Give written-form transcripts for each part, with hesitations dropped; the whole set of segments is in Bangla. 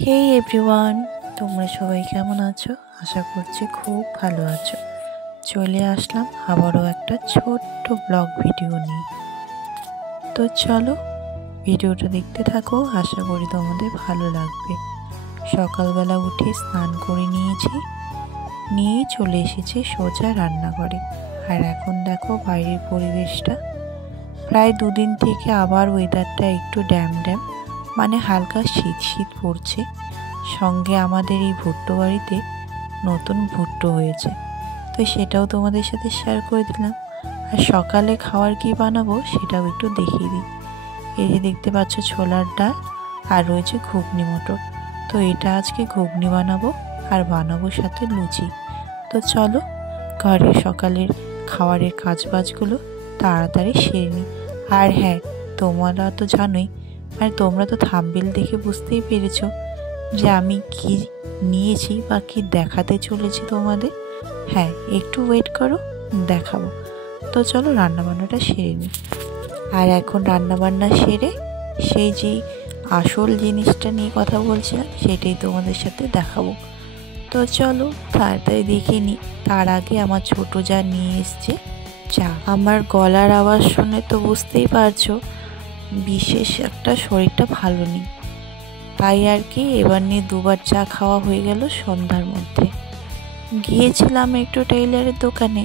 হে এভরিওয়ান, তোমরা সবাই কেমন আছো? আশা করছি খুব ভালো আছো। চলে আসলাম আবারও একটা ছোট্ট ব্লগ ভিডিও নিয়ে। তো চলো ভিডিওটা দেখতে থাকো, আশা করি তোমাদের ভালো লাগবে। সকালবেলা উঠে স্নান করে নিয়ে চলে এসেছি সোজা রান্নাঘরে। আর এখন দেখো বাইরের পরিবেশটা, প্রায় দুদিন থেকে আবার ওয়েদারটা একটু ড্যাম মানে হালকা শীত শীত পড়ছে। সঙ্গে আমাদের এই ভুট্টো বাড়িতে নতুন ভুট্টো হয়েছে, তো সেটাও তোমাদের সাথে শেয়ার করে দিলাম। আর সকালে খাওয়ার কি বানাবো সেটাও একটু দেখিয়ে দিই। এই যে দেখতে পাচ্ছ ছোলার ডাল আর রয়েছে ঘুগনি মটর। তো এটা আজকে ঘুগনি বানাবো আর বানাবো সাথে লুচি। তো চলো ঘরের সকালের খাবারের কাজবাজগুলো তাড়াতাড়ি সেরে নিই। আর হ্যাঁ, তোমরা তো জানোই, আর তোমরা তো থাম্বনেল দেখে বুঝতেই পেরেছো যে আমি কি নিয়েছি বা কি দেখাতে চলেছি তোমাদের। হ্যাঁ, একটু ওয়েট করো, দেখাবো। তো চলো রান্নাবান্নাটা সেরে নিই। আর এখন রান্নাবান্না সেরে সেই যে আসল জিনিসটা নিয়ে কথা বলছিলাম সেটাই তোমাদের সাথে দেখাবো। তো চলো তাড়াতাড়ি দেখে নিই। তার আগে আমার ছোটো যা নিয়ে এসছে চা। আমার গলার আওয়াজ শুনে তো বুঝতেই পারছো বিশেষ একটা শরীরটা ভালো নেই, তাই আর কি এবার নিয়ে দুবার চা খাওয়া হয়ে গেল সন্ধ্যার মধ্যে। গিয়েছিলাম একটু টেইলারের দোকানে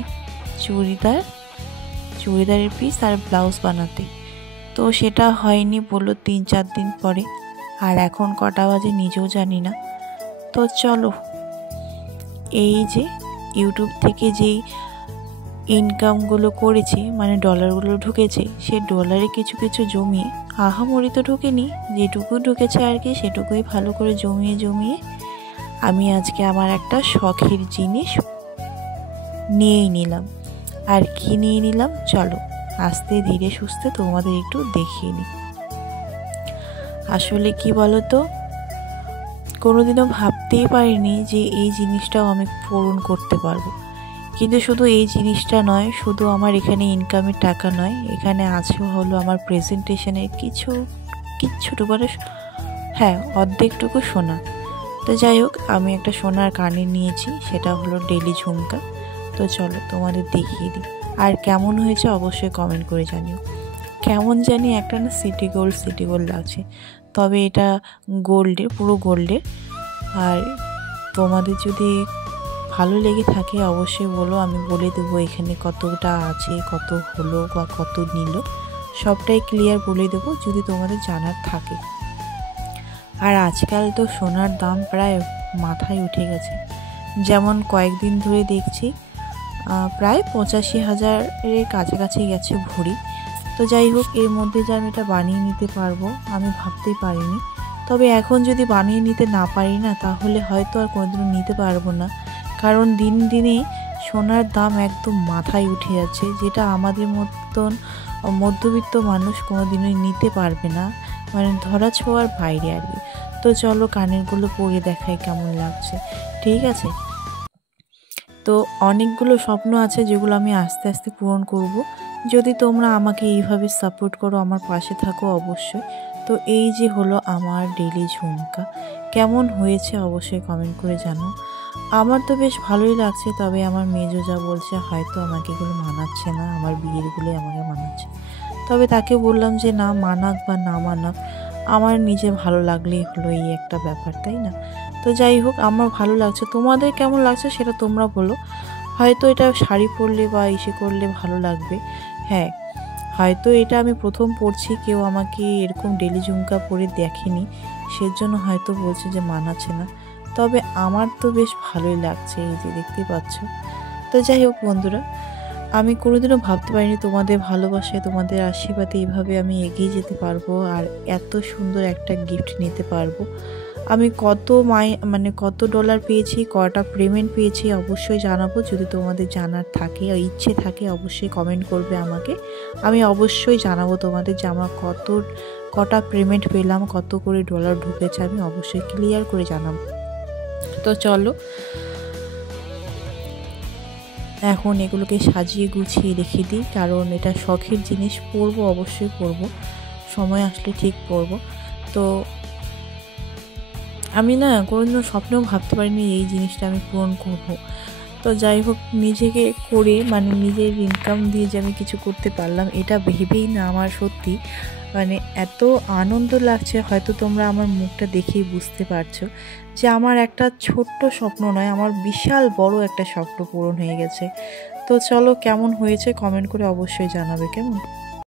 চুড়িদারের পিস আর ব্লাউজ বানাতে, তো সেটা হয়নি, বললো 3-4 দিন পরে। আর এখন কটা বাজে নিজেও জানি না। তো চলো, এই যে ইউটিউব থেকে যেই ইনকামগুলো করেছি, মানে ডলারগুলো ঢুকেছে, সে ডলারে কিছু কিছু জমিয়ে, আহামরি তো ঢুকেনি, যেটুকু ঢুকেছে আর কি সেটুকুই ভালো করে জমিয়ে আমি আজকে আমার একটা শখের জিনিস নিয়েই নিলাম। আর কি নিয়ে নিলাম চলো আস্তে ধীরে সুস্থে তোমাদের একটু দেখিয়ে নিই। আসলে কি বলো তো, কোনোদিনও ভাবতেই পারিনি যে এই জিনিসটাও আমি পূরণ করতে পারবো। কিন্তু শুধু এই জিনিসটা নয়, শুধু আমার এখানে ইনকামের টাকা নয়, এখানে আছে হলো আমার প্রেজেন্টেশনের কিচ্ছুটুকু মানে হ্যাঁ অর্ধেকটুকু সোনা। তো যাই হোক, আমি একটা সোনার কানের নিয়েছি, সেটা হলো ডেলি ঝুমকা। তো চলো তোমাদের দেখিয়ে দিই। আর কেমন হয়েছে অবশ্যই কমেন্ট করে জানিও। কেমন জানি একটা না সিটি গোল্ড লাগছে, তবে এটা গোল্ডের, পুরো গোল্ডের। আর তোমাদের যদি ভালো লেগে থাকে অবশ্যই বলো, আমি বলে দেবো এখানে কতটা আছে, কত হলো বা কত নিল, সবটাই ক্লিয়ার বলে দেবো যদি তোমাদের জানার থাকে। আর আজকাল তো সোনার দাম প্রায় মাথায় উঠে গেছে, যেমন কয়েকদিন ধরে দেখছি প্রায় 85,000-এর কাছাকাছি গেছে ভরি। তো যাই হোক, এর মধ্যে যে আমি এটা বানিয়ে নিতে পারবো আমি ভাবতেই পারিনি। তবে এখন যদি বানিয়ে নিতে না পারি না, তাহলে হয়তো আর কোনোদিনও নিতে পারবো না, কারণ দিন দিনে সোনার দাম একদম মাথায় উঠে যাচ্ছে, যেটা আমাদের মতন মধ্যবিত্ত মানুষ কোনোদিনই নিতে পারবে না, মানে ধরা ছোঁয়ার বাইরে আর কি। তো চলো কানেরগুলো পরে দেখাই কেমন লাগছে, ঠিক আছে? তো অনেকগুলো স্বপ্ন আছে যেগুলো আমি আস্তে আস্তে পূরণ করব, যদি তোমরা আমাকে এইভাবে সাপোর্ট করো, আমার পাশে থাকো অবশ্যই। তো এই যে হলো আমার ডেলি ঝুমকা, কেমন হয়েছে অবশ্যই কমেন্ট করে জানো। আমার তো বেশ ভালোই লাগছে, তবে আমার মেজো যা বলছে হয়তো আমাকে এগুলো মানাচ্ছে না, আমার বিয়েরগুলোই আমাকে মানাচ্ছে। তবে তাকে বললাম যে না মানাক বা না মানাক, আমার নিজে ভালো লাগলেই হলো, এই একটা ব্যাপার, তাই না? তো যাই হোক, আমার ভালো লাগছে, তোমাদের কেমন লাগছে সেটা তোমরা বলো। হয়তো এটা শাড়ি পরলে বা ইসে করলে ভালো লাগবে, হ্যাঁ হয়তো এটা আমি প্রথম পরছি, কেউ আমাকে এরকম ডেলি ঝুমকা পরে দেখেনি, সেজন্য হয়তো বলছে যে মানাচ্ছে না, তবে আমার তো বেশ ভালোই লাগছে, এই যে দেখতে পাচ্ছ। তো যাই হোক বন্ধুরা, আমি কোনোদিনও ভাবতে পারিনি তোমাদের ভালোবাসায়, তোমাদের আশীর্বাদে এইভাবে আমি এগিয়ে যেতে পারবো আর এত সুন্দর একটা গিফট নিতে পারবো। আমি কত ডলার পেয়েছি, কটা পেমেন্ট পেয়েছি অবশ্যই জানাবো। যদি তোমাদের জানার থাকে, ইচ্ছে থাকে অবশ্যই কমেন্ট করবে আমাকে, আমি অবশ্যই জানাবো তোমাদের যে আমার কটা পেমেন্ট পেলাম, কত করে ডলার ঢুকেছে, আমি অবশ্যই ক্লিয়ার করে জানাবো। তো চলো এখন এগুলোকে সাজিয়ে গুছিয়ে রেখে দিই, কারণ এটা শখের জিনিস, পরবো অবশ্যই পরবো, সময় আসলে ঠিক পরবো। তো আমি না কোনোদিনও স্বপ্নেও ভাবতে পারিনি এই জিনিসটা আমি পূরণ করব। তো যাই হোক, নিজেকে করে মানে নিজের ইনকাম দিয়ে যে আমি কিছু করতে পারলাম, এটা ভেবেই না আমার সত্যি মানে এত আনন্দ লাগছে। হয়তো তোমরা আমার মুখটা দেখেই বুঝতে পারছো যে আমার একটা ছোট্ট স্বপ্ন নয়, আমার বিশাল বড় একটা স্বপ্ন পূরণ হয়ে গেছে। তো চলো, কেমন হয়েছে কমেন্ট করে অবশ্যই জানাবে কেমন।